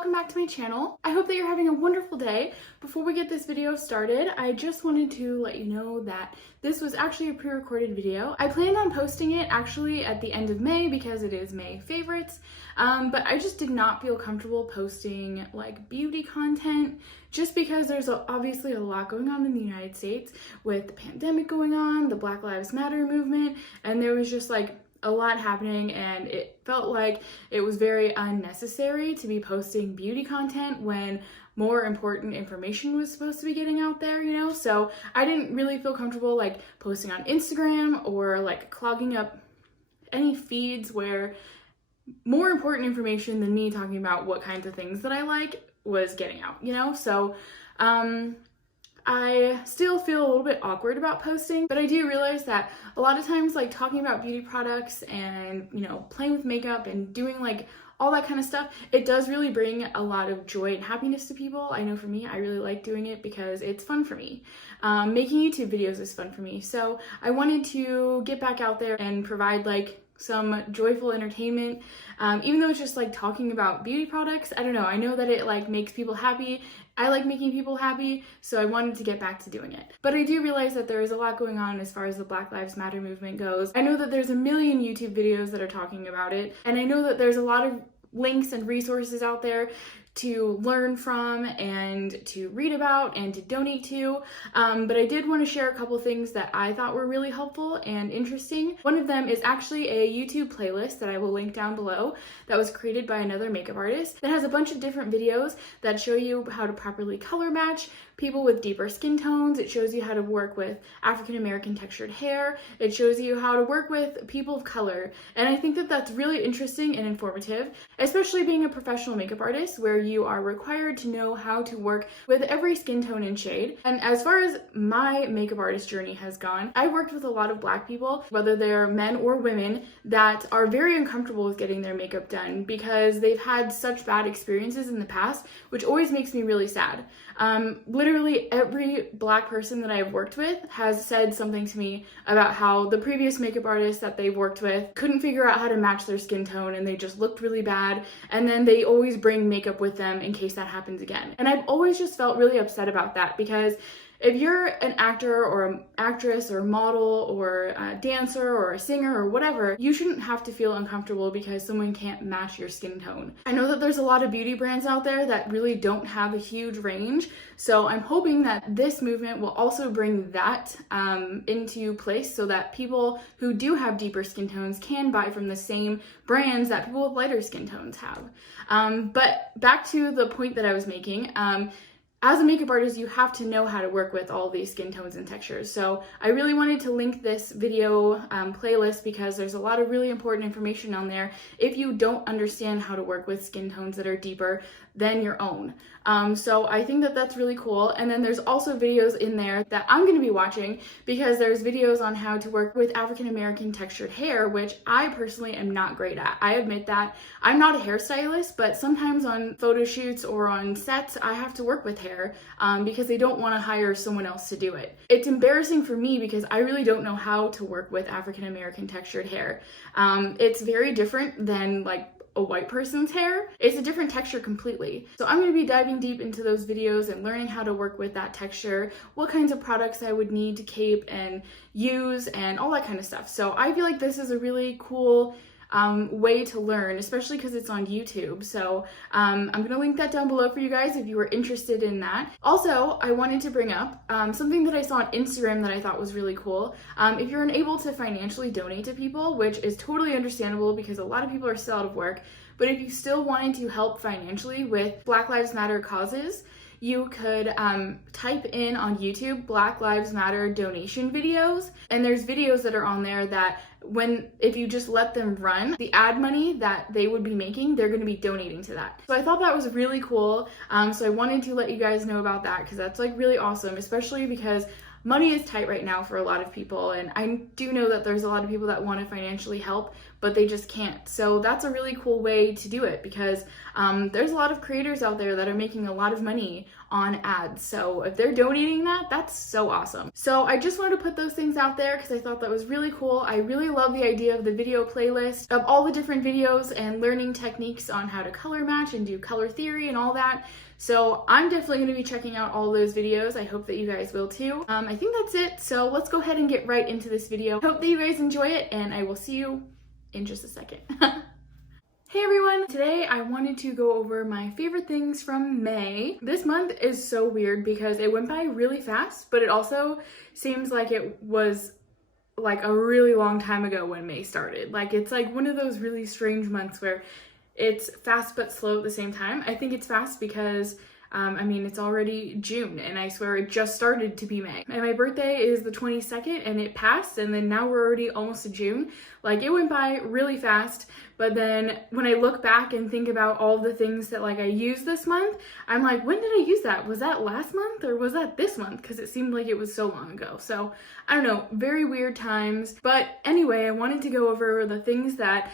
welcome back to my channel. I hope that you're having a wonderful day. Before we get this video started, I just wanted to let you know that this was actually a pre-recorded video. I planned on posting it actually at the end of May because it is May favorites, but I just did not feel comfortable posting like beauty content just because there's obviously a lot going on in the United States with the pandemic going on, the Black Lives Matter movement, and there was just like a lot happening, and it felt like it was very unnecessary to be posting beauty content when more important information was supposed to be getting out there, you know? So I didn't really feel comfortable like posting on Instagram or like clogging up any feeds where more important information than me talking about what kinds of things that I like was getting out, you know? So I still feel a little bit awkward about posting, but I do realize that a lot of times like talking about beauty products and, you know, playing with makeup and doing like all that kind of stuff, it does really bring a lot of joy and happiness to people. I know for me, I really like doing it because it's fun for me. Making YouTube videos is fun for me. So I wanted to get back out there and provide like some joyful entertainment, even though it's just like talking about beauty products. I don't know, I know that it like makes people happy. I like making people happy, so I wanted to get back to doing it. But I do realize that there is a lot going on as far as the Black Lives Matter movement goes. I know that there's a million YouTube videos that are talking about it, and I know that there's a lot of links and resources out there to learn from and to read about and to donate to, but I did want to share a couple things that I thought were really helpful and interesting. One of them is actually a YouTube playlist that I will link down below that was created by another makeup artist that has a bunch of different videos that show you how to properly color match people with deeper skin tones. It shows you how to work with African American textured hair. It shows you how to work with people of color, and I think that that's really interesting and informative, especially being a professional makeup artist where you are required to know how to work with every skin tone and shade. And as far as my makeup artist journey has gone, I worked with a lot of Black people, whether they're men or women, that are very uncomfortable with getting their makeup done because they've had such bad experiences in the past, which always makes me really sad. Literally every Black person that I've worked with has said something to me about how the previous makeup artist that they've worked with couldn't figure out how to match their skin tone and they just looked really bad, and then they always bring makeup with them in case that happens again. And I've always just felt really upset about that because if you're an actor or an actress or a model or a dancer or a singer or whatever, you shouldn't have to feel uncomfortable because someone can't match your skin tone. I know that there's a lot of beauty brands out there that really don't have a huge range, so I'm hoping that this movement will also bring that into place so that people who do have deeper skin tones can buy from the same brands that people with lighter skin tones have. But back to the point that I was making, as a makeup artist, you have to know how to work with all these skin tones and textures. So I really wanted to link this video playlist because there's a lot of really important information on there if you don't understand how to work with skin tones that are deeper than your own. So I think that that's really cool. And then there's also videos in there that I'm going to be watching because there's videos on how to work with African American textured hair, which I personally am not great at. I admit that. I'm not a hairstylist, but sometimes on photo shoots or on sets, I have to work with hair because they don't want to hire someone else to do it. It's embarrassing for me because I really don't know how to work with African American textured hair. It's very different than like a white person's hair. It's a different texture completely. So I'm going to be diving deep into those videos and learning how to work with that texture, what kinds of products I would need to cape and use, and all that kind of stuff. So I feel like this is a really cool way to learn, especially because it's on YouTube. So I'm gonna link that down below for you guys if you were interested in that. Also, I wanted to bring up something that I saw on Instagram that I thought was really cool. If you're unable to financially donate to people, which is totally understandable because a lot of people are still out of work, but if you still wanted to help financially with Black Lives Matter causes, you could type in on YouTube Black Lives Matter donation videos, and there's videos that are on there that if you just let them run, the ad money that they would be making, they're going to be donating to that. So I thought that was really cool. So I wanted to let you guys know about that because that's like really awesome, especially because money is tight right now for a lot of people, and I do know that there's a lot of people that want to financially help, but they just can't. So that's a really cool way to do it, because there's a lot of creators out there that are making a lot of money on ads. So if they're donating that, that's so awesome. So I just wanted to put those things out there because I thought that was really cool. I really love the idea of the video playlist of all the different videos and learning techniques on how to color match and do color theory and all that. So I'm definitely going to be checking out all those videos. I hope that you guys will too. I think that's it. So let's go ahead and get right into this video. Hope that you guys enjoy it, and I will see you in just a second. Hey everyone! Today I wanted to go over my favorite things from May. This month is so weird because it went by really fast, but it also seems like it was like a really long time ago when May started. Like, it's like one of those really strange months where it's fast but slow at the same time. I think it's fast because I mean, it's already June, and I swear it just started to be May. And my birthday is the 22nd, and it passed, and then now we're already almost to June. Like, it went by really fast, but then when I look back and think about all the things that like I used this month, I'm like, when did I use that? Was that last month or was that this month? Because it seemed like it was so long ago. So I don't know, very weird times. But anyway, I wanted to go over the things that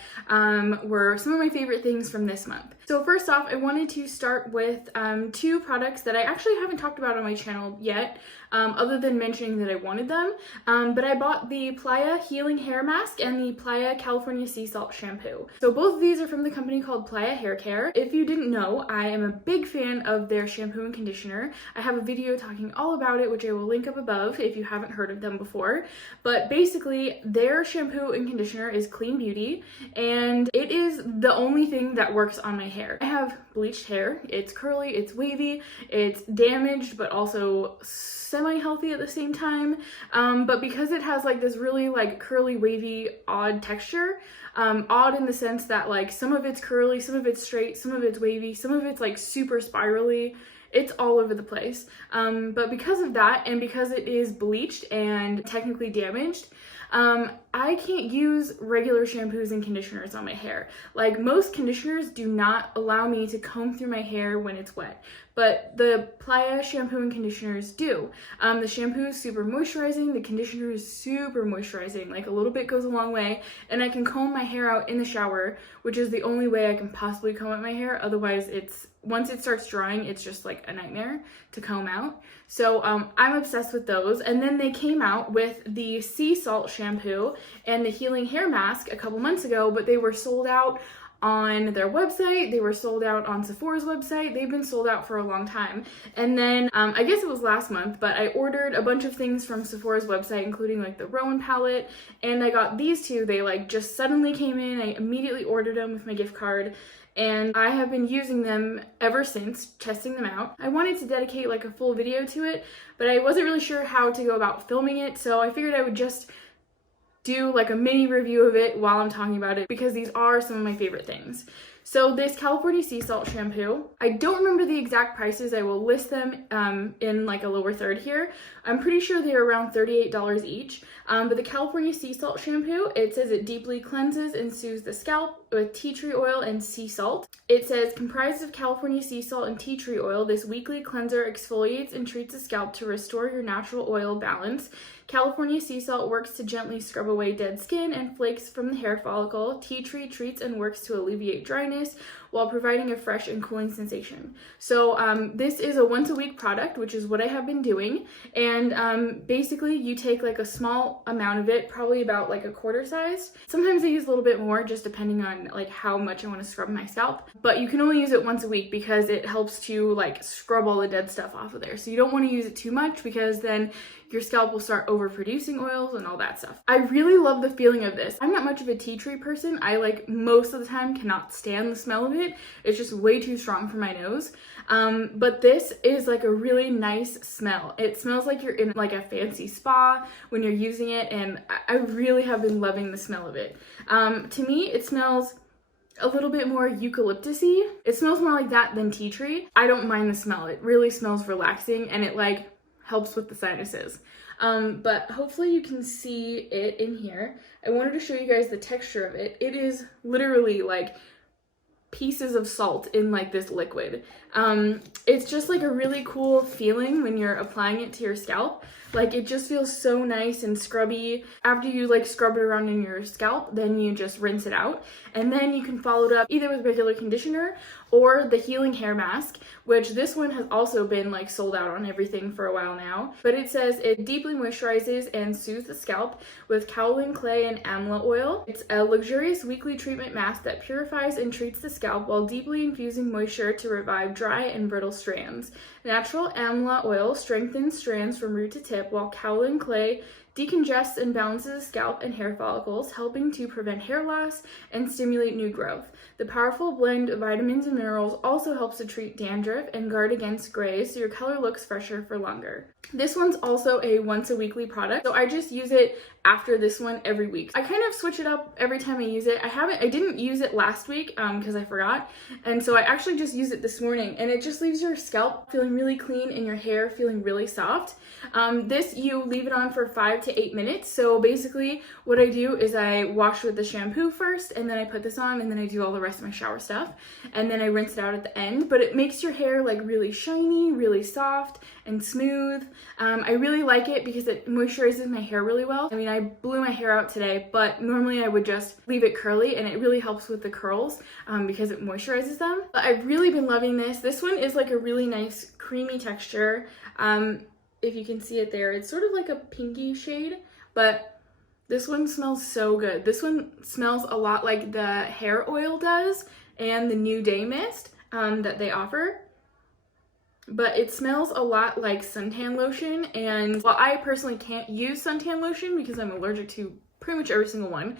were some of my favorite things from this month. So first off, I wanted to start with two products that I actually haven't talked about on my channel yet, other than mentioning that I wanted them. But I bought the Playa Healing Hair Mask and the Playa California Sea Salt Shampoo. So both of these are from the company called Playa Hair Care. If you didn't know, I am a big fan of their shampoo and conditioner. I have a video talking all about it, which I will link up above if you haven't heard of them before. But basically, their shampoo and conditioner is clean beauty, and it is the only thing that works on my hair. I have bleached hair. It's curly, it's wavy, it's damaged, but also semi-healthy at the same time. But because it has like this really like curly, wavy, odd texture, odd in the sense that like some of it's curly, some of it's straight, some of it's wavy, some of it's like super spirally. It's all over the place. But because of that, and because it is bleached and technically damaged, I can't use regular shampoos and conditioners on my hair. Like, most conditioners do not allow me to comb through my hair when it's wet, but the Playa shampoo and conditioners do. The shampoo is super moisturizing, the conditioner is super moisturizing, like a little bit goes a long way, and I can comb my hair out in the shower, which is the only way I can possibly comb out my hair. Otherwise, once it starts drying, it's just like a nightmare to comb out. So I'm obsessed with those. And then they came out with the sea salt shampoo and the healing hair mask a couple months ago, but they were sold out on their website. They were sold out on Sephora's website. They've been sold out for a long time. And then I guess it was last month, but I ordered a bunch of things from Sephora's website, including like the Rowan palette, and I got these two. They like just suddenly came in. I immediately ordered them with my gift card, and I have been using them ever since, testing them out. I wanted to dedicate like a full video to it, but I wasn't really sure how to go about filming it, so I figured I would just do like a mini review of it while I'm talking about it, because these are some of my favorite things. So this California Sea Salt shampoo, I don't remember the exact prices. I will list them in like a lower third here. I'm pretty sure they're around $38 each. But the California Sea Salt shampoo, it says it deeply cleanses and soothes the scalp with tea tree oil and sea salt. It says, comprised of California sea salt and tea tree oil, this weekly cleanser exfoliates and treats the scalp to restore your natural oil balance. California sea salt works to gently scrub away dead skin and flakes from the hair follicle. Tea tree treats and works to alleviate dryness while providing a fresh and cooling sensation. So this is a once a week product, which is what I have been doing. And basically you take like a small amount of it, probably about like a quarter size. Sometimes I use a little bit more, just depending on like how much I want to scrub my scalp. But you can only use it once a week because it helps to like scrub all the dead stuff off of there. So you don't want to use it too much, because then your scalp will start overproducing oils and all that stuff. I really love the feeling of this. I'm not much of a tea tree person. I like most of the time cannot stand the smell of it. It's just way too strong for my nose. But this is like a really nice smell. It smells like you're in like a fancy spa when you're using it, and I really have been loving the smell of it. To me, it smells a little bit more eucalyptus-y. It smells more like that than tea tree. I don't mind the smell. It really smells relaxing, and it like helps with the sinuses. But hopefully you can see it in here. I wanted to show you guys the texture of it. It is literally like pieces of salt in like this liquid. It's just like a really cool feeling when you're applying it to your scalp. Like, it just feels so nice and scrubby. After you like scrub it around in your scalp, then you just rinse it out. And then you can follow it up either with regular conditioner or the healing hair mask, which this one has also been like sold out on everything for a while now. But it says it deeply moisturizes and soothes the scalp with kaolin clay and amla oil. It's a luxurious weekly treatment mask that purifies and treats the scalp while deeply infusing moisture to revive dry and brittle strands. Natural amla oil strengthens strands from root to tip, while kaolin clay decongests and balances the scalp and hair follicles, helping to prevent hair loss and stimulate new growth. The powerful blend of vitamins and minerals also helps to treat dandruff and guard against grays, so your color looks fresher for longer. This one's also a once a weekly product, so I just use it after this one every week. I kind of switch it up every time I use it. I didn't use it last week because I forgot, and so I actually just used it this morning, and it just leaves your scalp feeling really clean and your hair feeling really soft. This, you leave it on for 5 to 8 minutes. So basically what I do is I wash with the shampoo first, and then I put this on, and then I do all the rest of my shower stuff, and then I rinse it out at the end. But it makes your hair like really shiny, really soft and smooth. I really like it because it moisturizes my hair really well. I mean, I blew my hair out today, but normally I would just leave it curly, and it really helps with the curls because it moisturizes them. But I've really been loving this. This one is like a really nice creamy texture. If you can see it there, it's sort of like a pinky shade, but this one smells so good. This one smells a lot like the hair oil does and the New Day Mist that they offer. But it smells a lot like suntan lotion, and while I personally can't use suntan lotion because I'm allergic to pretty much every single one,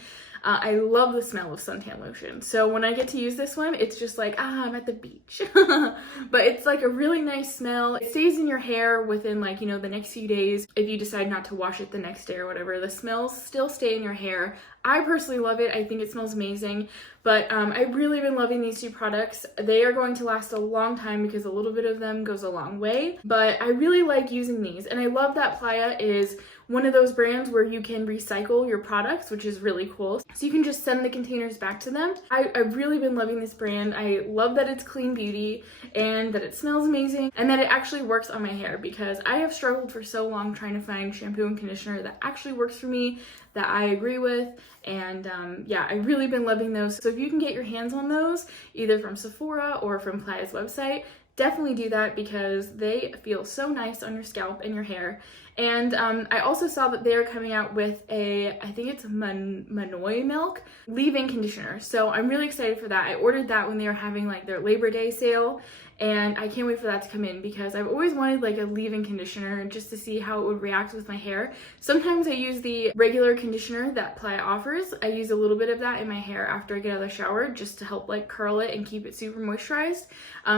I love the smell of suntan lotion. So when I get to use this one, it's just like, I'm at the beach. But it's like a really nice smell. It stays in your hair within like, you know, the next few days. If you decide not to wash it the next day or whatever, the smells still stay in your hair. I personally love it. I think it smells amazing. But I've really been loving these two products. They are going to last a long time because a little bit of them goes a long way. But I really like using these. And I love that Playa is one of those brands where you can recycle your products, which is really cool. So you can just send the containers back to them. I've really been loving this brand. I love that it's clean beauty and that it smells amazing and that it actually works on my hair, because I have struggled for so long trying to find shampoo and conditioner that actually works for me, that I agree with. And yeah, I've really been loving those. So if you can get your hands on those, either from Sephora or from Playa's website, definitely do that because they feel so nice on your scalp and your hair. And I also saw that they're coming out with I think it's Manoi milk leave-in conditioner. So I'm really excited for that. I ordered that when they were having like their Labor Day sale, and I can't wait for that to come in because I've always wanted like a leave-in conditioner just to see how it would react with my hair. Sometimes I use the regular conditioner that Playa offers. I use a little bit of that in my hair after I get out of the shower just to help like curl it and keep it super moisturized.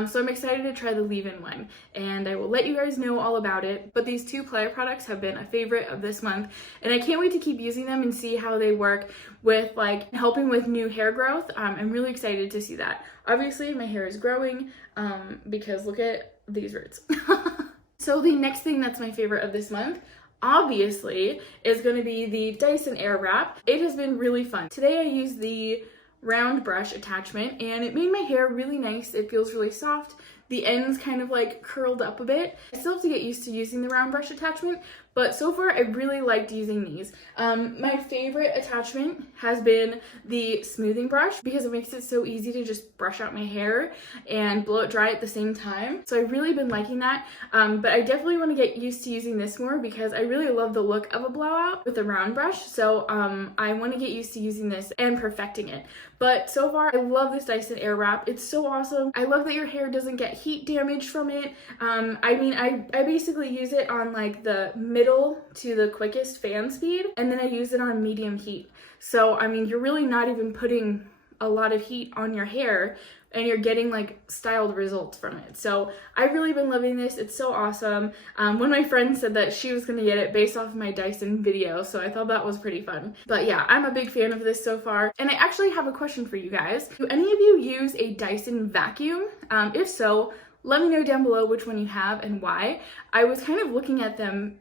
So I'm excited to try the leave-in one, and I will let you guys know all about it. But these two Playa products have been a favorite of this month, and I can't wait to keep using them and see how they work with like helping with new hair growth. I'm really excited to see that. Obviously my hair is growing because look at these roots. So the next thing that's my favorite of this month, obviously, is going to be the Dyson Airwrap. It has been really fun. Today I used the round brush attachment and it made my hair really nice. It feels really soft. The ends kind of like curled up a bit. I still have to get used to using the round brush attachment, but so far I really liked using these. My favorite attachment has been the smoothing brush because it makes it so easy to just brush out my hair and blow it dry at the same time. So I've really been liking that, but I definitely want to get used to using this more because I really love the look of a blowout with a round brush. So I want to get used to using this and perfecting it. But so far, I love this Dyson Airwrap. It's so awesome. I love that your hair doesn't get heat damage from it. I mean, I basically use it on like the middle to the quickest fan speed, and then I use it on medium heat. So, I mean, you're really not even putting a lot of heat on your hair, and you're getting like styled results from it. So I've really been loving this. It's so awesome. One of my friends said that she was gonna get it based off of my Dyson video, so I thought that was pretty fun. But yeah, I'm a big fan of this so far. And I actually have a question for you guys. Do any of you use a Dyson vacuum? If so, let me know down below which one you have and why. I was kind of looking at them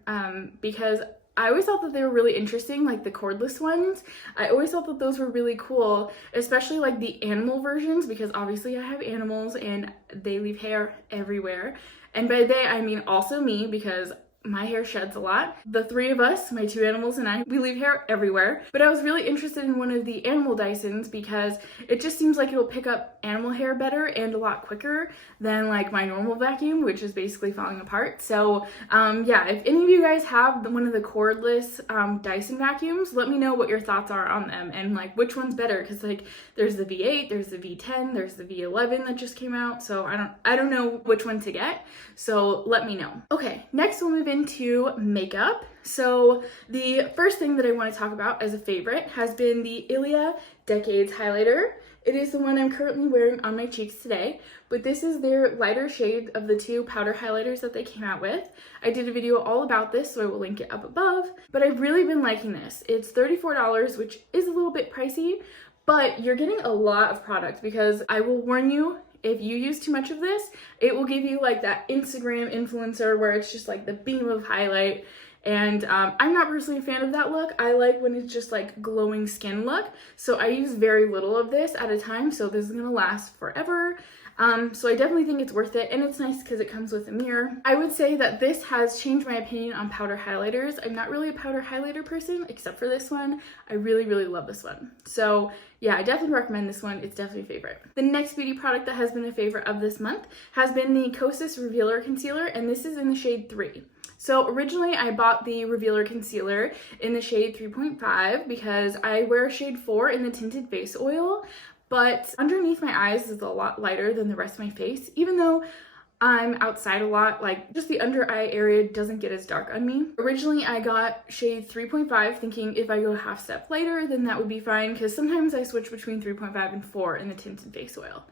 because I always thought that they were really interesting, like the cordless ones. I always thought that those were really cool, especially like the animal versions, because obviously I have animals and they leave hair everywhere. And by they, I mean also me, because my hair sheds a lot. The three of us, my two animals and I, we leave hair everywhere. But I was really interested in one of the animal Dysons because it just seems like it'll pick up animal hair better and a lot quicker than like my normal vacuum, which is basically falling apart. So yeah, if any of you guys have one of the cordless Dyson vacuums, let me know what your thoughts are on them and like which one's better, because like there's the V8, there's the V10, there's the V11 that just came out. So I don't know which one to get. So let me know. Okay, next we'll move into makeup. So the first thing that I want to talk about as a favorite has been the Ilia Decades highlighter. It is the one I'm currently wearing on my cheeks today, but this is their lighter shade of the two powder highlighters that they came out with. I did a video all about this, so I will link it up above, but I've really been liking this. It's $34, which is a little bit pricey, but you're getting a lot of product because I will warn you, if you use too much of this, it will give you like that Instagram influencer where it's just like the beam of highlight. And I'm not personally a fan of that look. I like when it's just like glowing skin look. So I use very little of this at a time. So this is gonna last forever. So I definitely think it's worth it, and it's nice because it comes with a mirror. I would say that this has changed my opinion on powder highlighters. I'm not really a powder highlighter person, except for this one. I really, really love this one. So yeah, I definitely recommend this one. It's definitely a favorite. The next beauty product that has been a favorite of this month has been the Kosas Revealer Concealer, and this is in the shade 3. So originally I bought the Revealer Concealer in the shade 3.5 because I wear shade 4 in the tinted face oil, but underneath my eyes is a lot lighter than the rest of my face, even though I'm outside a lot, like just the under eye area doesn't get as dark on me. Originally I got shade 3.5 thinking if I go a half step lighter then that would be fine, because sometimes I switch between 3.5 and 4 in the tinted face oil.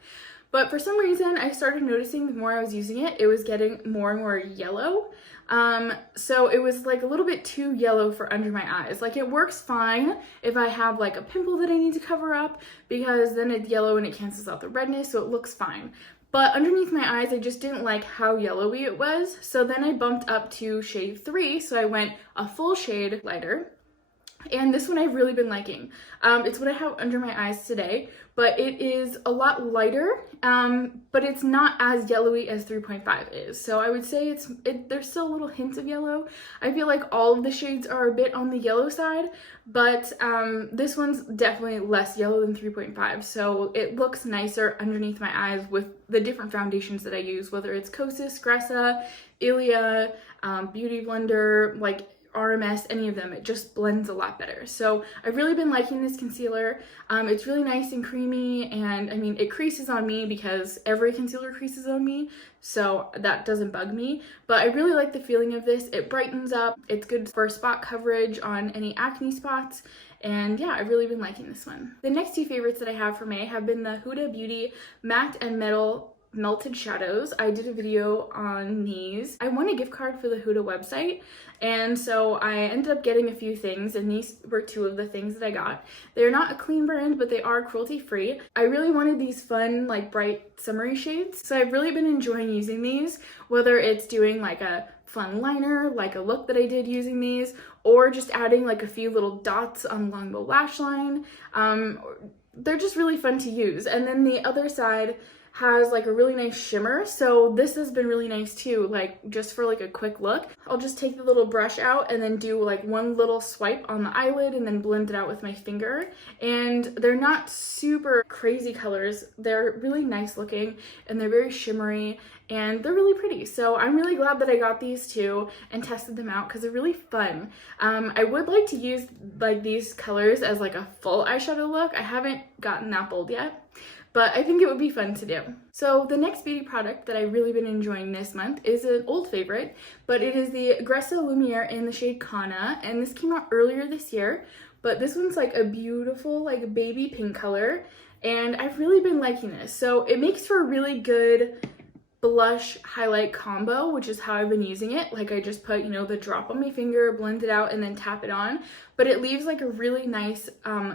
But for some reason I started noticing the more I was using it, it was getting more and more yellow. So it was like a little bit too yellow for under my eyes. Like it works fine if I have like a pimple that I need to cover up, because then it's yellow and it cancels out the redness, so it looks fine. But underneath my eyes, I just didn't like how yellowy it was. So then I bumped up to shade 3, so I went a full shade lighter. And this one I've really been liking. It's what I have under my eyes today, but it is a lot lighter, but it's not as yellowy as 3.5 is. So I would say there's still a little hint of yellow. I feel like all of the shades are a bit on the yellow side, but this one's definitely less yellow than 3.5. So it looks nicer underneath my eyes with the different foundations that I use, whether it's Kosas, Gressa, Ilia, Beauty Blender, like RMS, any of them. It just blends a lot better. So I've really been liking this concealer. It's really nice and creamy, and I mean it creases on me because every concealer creases on me, so that doesn't bug me. But I really like the feeling of this. It brightens up, it's good for spot coverage on any acne spots, and yeah, I've really been liking this one. The next two favorites that I have for May have been the Huda Beauty Matte and Metal Melted Shadows. I did a video on these. I won a gift card for the Huda website, and so I ended up getting a few things, and these were two of the things that I got. They're not a clean brand, but they are cruelty free. I really wanted these fun, like bright summery shades, so I've really been enjoying using these, whether it's doing like a fun liner, like a look that I did using these, or just adding like a few little dots along the lash line. They're just really fun to use. And then the other side has like a really nice shimmer, so this has been really nice too, like just for like a quick look. I'll just take the little brush out and then do like one little swipe on the eyelid and then blend it out with my finger. And they're not super crazy colors, they're really nice looking and they're very shimmery and they're really pretty. So I'm really glad that I got these two and tested them out because they're really fun. I would like to use like these colors as like a full eyeshadow look. I haven't gotten that bold yet, but I think it would be fun to do. So the next beauty product that I've really been enjoying this month is an old favorite, but it is the Gressa Lumiere in the shade Khama, and this came out earlier this year, but this one's like a beautiful like baby pink color, and I've really been liking this. So it makes for a really good blush highlight combo, which is how I've been using it. Like I just put, you know, the drop on my finger, blend it out, and then tap it on. But it leaves like a really nice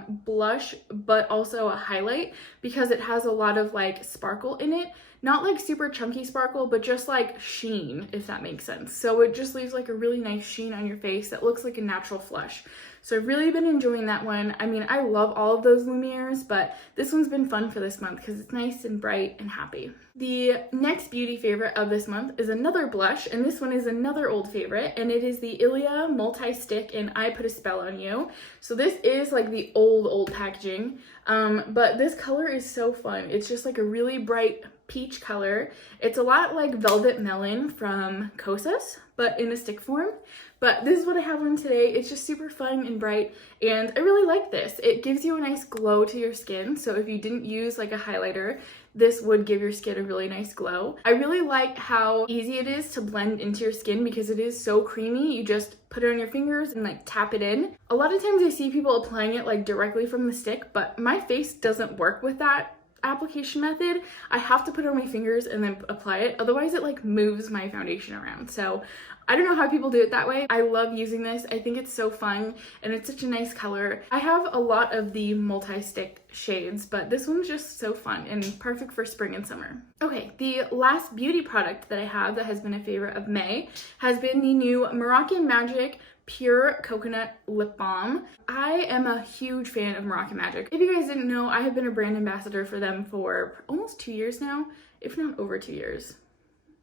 blush, but also a highlight because it has a lot of like sparkle in it. not like super chunky sparkle, but just like sheen, if that makes sense. So it just leaves like a really nice sheen on your face that looks like a natural flush. So I've really been enjoying that one. I mean, I love all of those Lumieres, but this one's been fun for this month because it's nice and bright and happy. The next beauty favorite of this month is another blush, and this one is another old favorite, and it is the Ilia Multi-Stick in I Put a Spell on You. So this is like the old packaging, but this color is so fun. It's just like a really bright peach color. It's a lot like Velvet Melon from Kosas, but in a stick form. But this is what I have on today. It's just super fun and bright, and I really like this. It gives you a nice glow to your skin, so if you didn't use like a highlighter, this would give your skin a really nice glow. I really like how easy it is to blend into your skin because it is so creamy. You just put it on your fingers and like tap it in. A lot of times I see people applying it like directly from the stick, but my face doesn't work with that application method. I have to put it on my fingers and then apply it, otherwise it like moves my foundation around. So I don't know how people do it that way. I love using this. I think it's so fun and it's such a nice color. I have a lot of the multi-stick shades, but this one's just so fun and perfect for spring and summer. Okay, the last beauty product that I have that has been a favorite of May has been the new Moroccan Magic Pure Coconut Lip Balm. I am a huge fan of Moroccan Magic. If you guys didn't know, I have been a brand ambassador for them for almost 2 years now, if not over 2 years.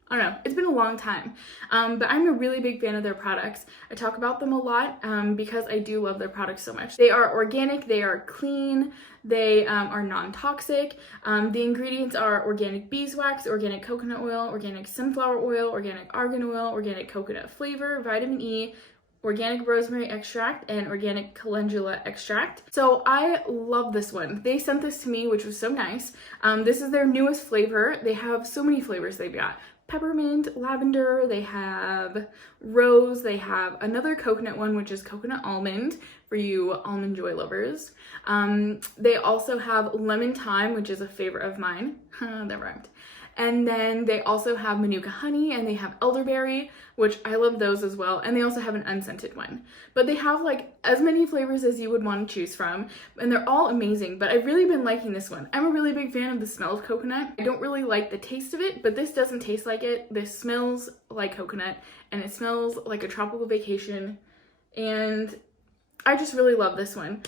I don't know, it's been a long time, but I'm a really big fan of their products. I talk about them a lot because I do love their products so much. They are organic, they are clean, they are non-toxic. The ingredients are organic beeswax, organic coconut oil, organic sunflower oil, organic argan oil, organic coconut flavor, vitamin E, organic rosemary extract, and organic calendula extract. So I love this one. They sent this to me, which was so nice. This is their newest flavor. They have so many flavors they've got. Peppermint, lavender, they have rose, they have another coconut one, which is coconut almond for you almond joy lovers. They also have lemon thyme, which is a favorite of mine. That rhymed. And then they also have manuka honey, and they have elderberry, which I love those as well. And they also have an unscented one. But they have like as many flavors as you would want to choose from, and they're all amazing. But I've really been liking this one. I'm a really big fan of the smell of coconut. I don't really like the taste of it, but this doesn't taste like it. This smells like coconut, and it smells like a tropical vacation. And I just really love this one.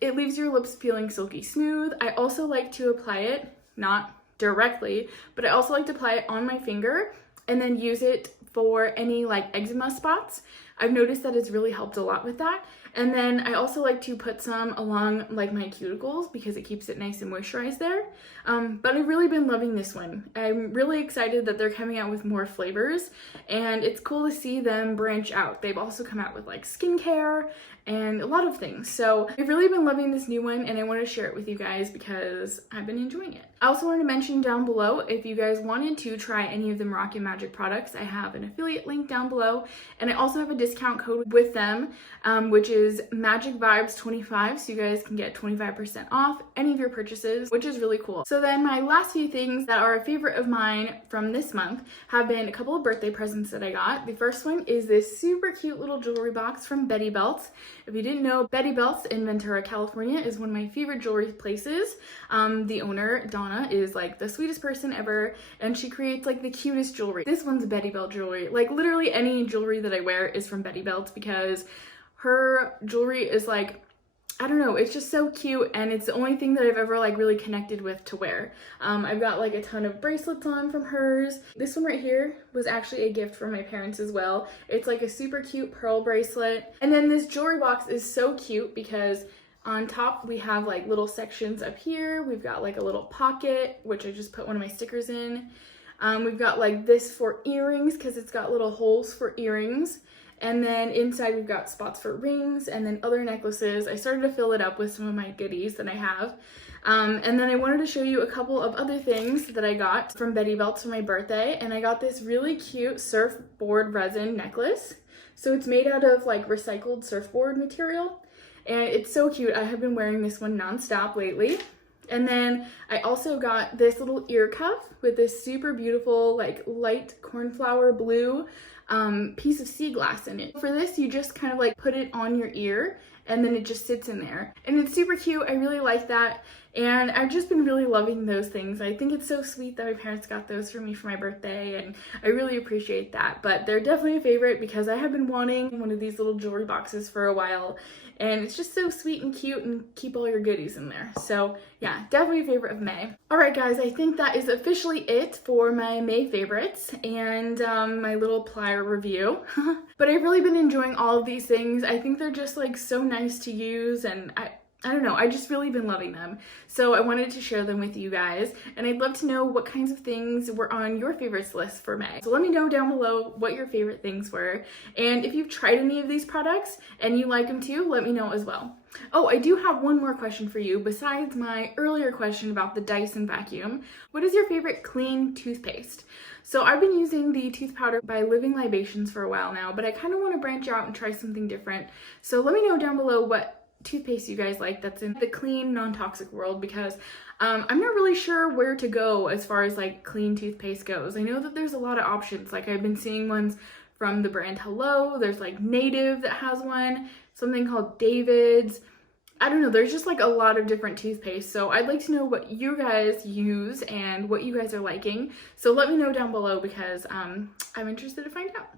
It leaves your lips feeling silky smooth. I also like to apply it, not directly, but I also like to apply it on my finger and then use it for any like eczema spots. I've noticed that it's really helped a lot with that. And then I also like to put some along like my cuticles because it keeps it nice and moisturized there. But I've really been loving this one. I'm really excited that they're coming out with more flavors, and it's cool to see them branch out. They've also come out with like skincare and a lot of things. So I've really been loving this new one, and I want to share it with you guys because I've been enjoying it. I also wanted to mention down below, if you guys wanted to try any of the Moroccan Magic products, I have an affiliate link down below, and I also have a discount code with them, which is Magic Vibes 25, so you guys can get 25% off any of your purchases, which is really cool. So then my last few things that are a favorite of mine from this month have been a couple of birthday presents that I got. The first one is this super cute little jewelry box from Betty Belts. If you didn't know, Betty Belts in Ventura, California is one of my favorite jewelry places. The owner, Donna, is like the sweetest person ever, and she creates like the cutest jewelry. This one's Betty Belt jewelry. Like literally any jewelry that I wear is from Betty Belts because her jewelry is like, I don't know, it's just so cute, and it's the only thing that I've ever like really connected with to wear. I've got like a ton of bracelets on from hers. This one right here was actually a gift from my parents as well. It's like a super cute pearl bracelet. And then this jewelry box is so cute because on top we have like little sections up here. We've got like a little pocket, which I just put one of my stickers in. We've got like this for earrings because it's got little holes for earrings. And then inside we've got spots for rings and then other necklaces. I started to fill it up with some of my goodies that I have. And then I wanted to show you a couple of other things that I got from Betty Belts for my birthday. And I got this really cute surfboard resin necklace. So it's made out of like recycled surfboard material. And it's so cute. I have been wearing this one nonstop lately. And then I also got this little ear cuff with this super beautiful like light cornflower blue piece of sea glass in it. For this, you just kind of like put it on your ear and then it just sits in there. And it's super cute. I really like that. And I've just been really loving those things. I think it's so sweet that my parents got those for me for my birthday, and I really appreciate that. But they're definitely a favorite because I have been wanting one of these little jewelry boxes for a while, and it's just so sweet and cute and keep all your goodies in there. So yeah, definitely a favorite of May. Alright guys, I think that is officially it for my May favorites and my little Playa review. But I've really been enjoying all of these things. I think they're just like so nice to use, and I don't know, I just really been loving them. So I wanted to share them with you guys, and I'd love to know what kinds of things were on your favorites list for May. So let me know down below what your favorite things were, and if you've tried any of these products and you like them too, let me know as well. Oh, I do have one more question for you besides my earlier question about the Dyson vacuum. What is your favorite clean toothpaste? So I've been using the tooth powder by Living Libations for a while now, but I kind of want to branch out and try something different. So let me know down below what toothpaste you guys like that's in the clean, non-toxic world, because I'm not really sure where to go as far as like clean toothpaste goes. I know that there's a lot of options. Like I've been seeing ones from the brand Hello, there's like Native that has one, something called David's. I don't know, there's just like a lot of different toothpaste. So I'd like to know what you guys use and what you guys are liking. So let me know down below because I'm interested to find out.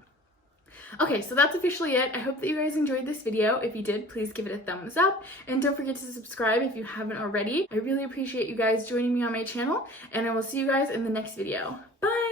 Okay, so that's officially it. I hope that you guys enjoyed this video. If you did, please give it a thumbs up, and don't forget to subscribe if you haven't already. I really appreciate you guys joining me on my channel, and I will see you guys in the next video. Bye!